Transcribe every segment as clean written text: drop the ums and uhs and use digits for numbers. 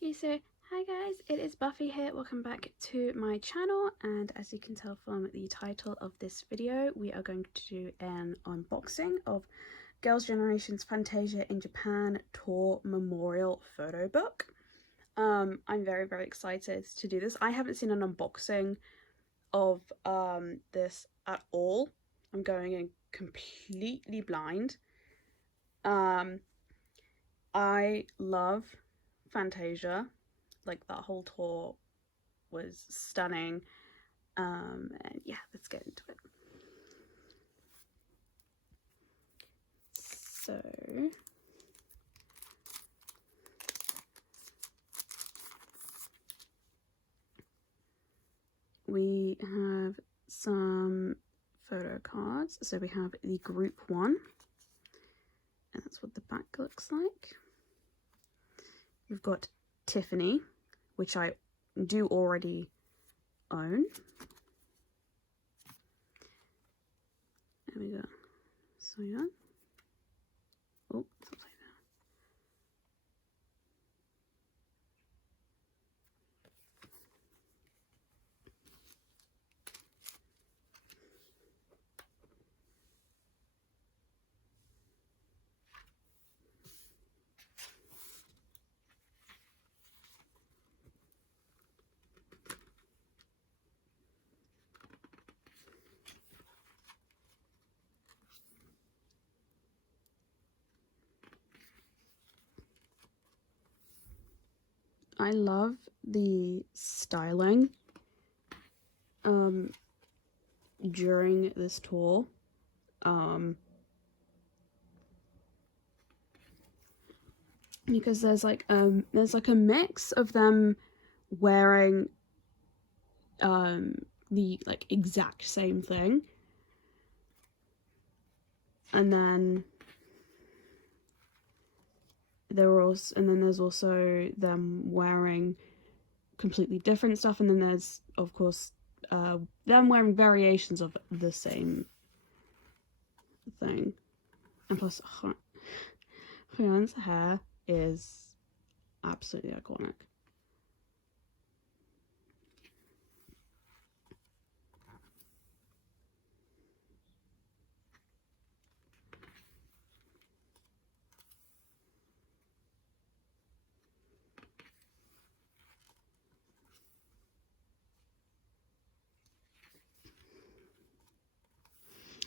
Okay, so hi guys, it is Buffy here. Welcome back to my channel, and as you can tell from the title of this video, we are going to do an unboxing of Girls' Generation's Phantasia in Japan Tour Memorial Photo Book. I'm very excited to do this. I haven't seen an unboxing of this at all. I'm going in completely blind. I love Phantasia. Like, that whole tour was stunning. And yeah, let's get into it. So we have some photo cards. So we have the group one, and that's what the back looks like. We've got Tiffany, which I do already own. There we go. So yeah. Oh, it's upside down. I love the styling during this tour. Because there's like a mix of them wearing the like exact same thing, and then there's also them wearing completely different stuff, and then there's of course them wearing variations of the same thing. And plus Hyun's hair is absolutely iconic.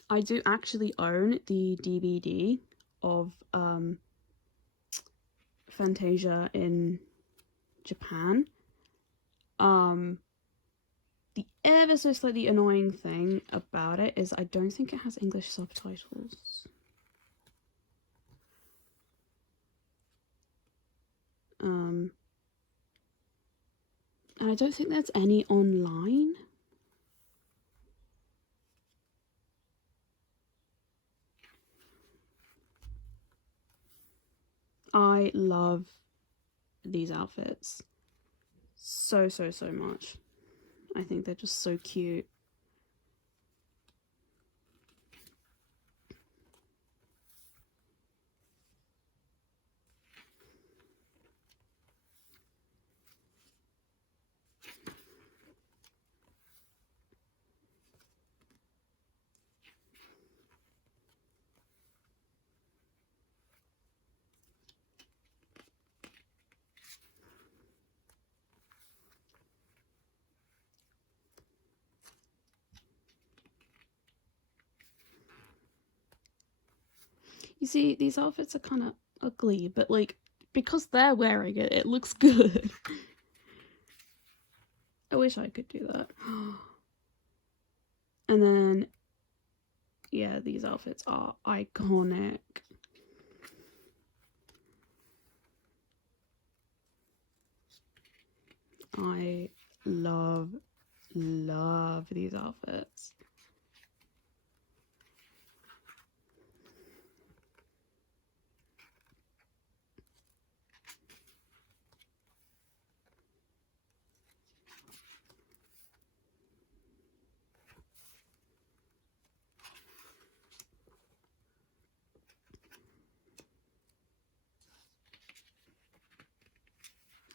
I do actually own the DVD of Phantasia in Japan. The ever so slightly annoying thing about it is I don't think it has English subtitles. And I don't think there's any online. I love these outfits so much. I think they're just so cute. You see, these outfits are kind of ugly, but like, because they're wearing it, it looks good. I wish I could do that. And then, yeah, these outfits are iconic. I love these outfits.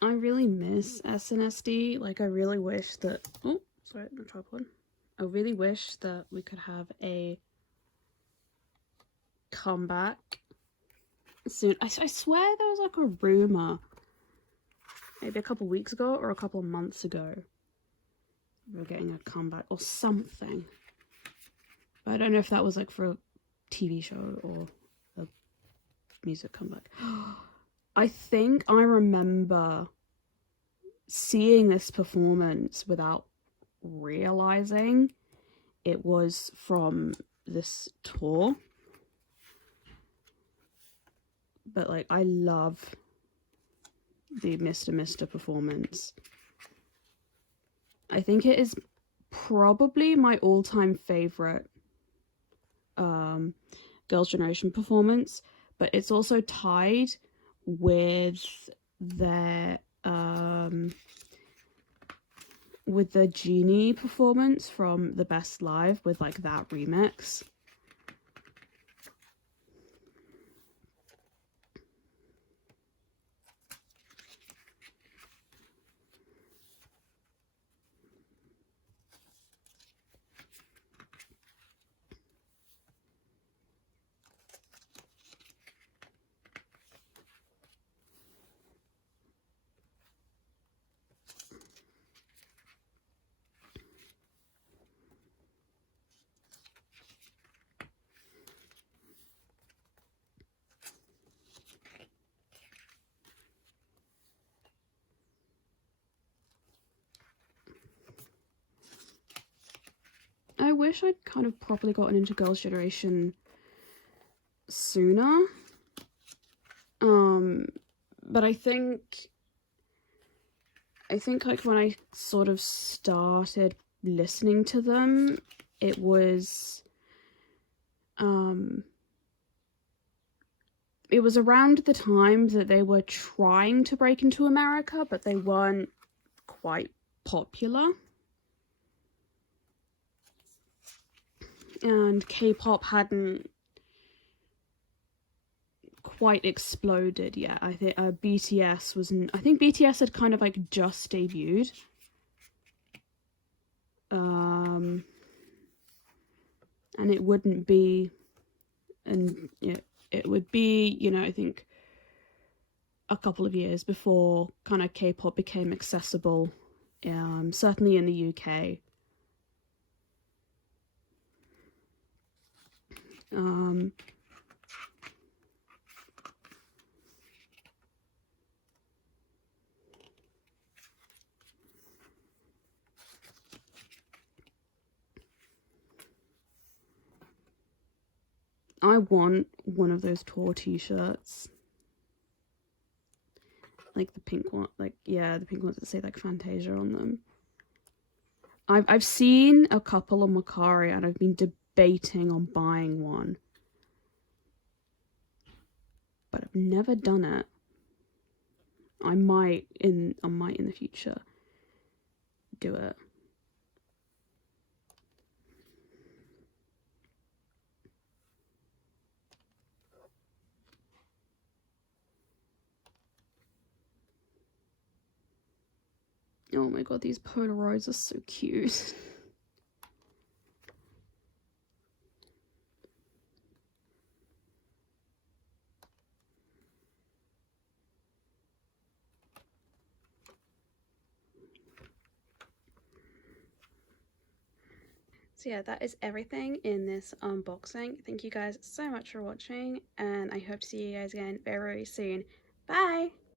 I really miss SNSD. Like, I really wish that... Oh, sorry, the tripod. I really wish that we could have a comeback soon. I swear there was like a rumor maybe a couple weeks ago or a couple of months ago we were getting a comeback or something, but I don't know if that was like for a TV show or a music comeback. I think I remember seeing this performance without realizing it was from this tour. But like, I love the Mr. performance. I think it is probably my all-time favorite Girls' Generation performance, but it's also tied with their with the Genie performance from The Best Live, with like that remix. I wish I'd kind of properly gotten into Girls' Generation sooner. But I think like when I sort of started listening to them, it was around the time that they were trying to break into America, but they weren't quite popular. And K-pop hadn't quite exploded yet. I think BTS wasn't. I think BTS had kind of like just debuted. And it wouldn't be, and it would be, you know, I think a couple of years before kind of K-pop became accessible. Certainly in the UK. I want one of those tour t-shirts. Like the pink one, like, yeah, the pink ones that say like Fantasia on them. I've seen a couple on Mercari and I've been debating on buying one. But I've never done it. I might in the future do it. Oh my god, these Polaroids are so cute. So yeah, that is everything in this unboxing. Thank you guys so much for watching, and I hope to see you guys again very, very soon. Bye!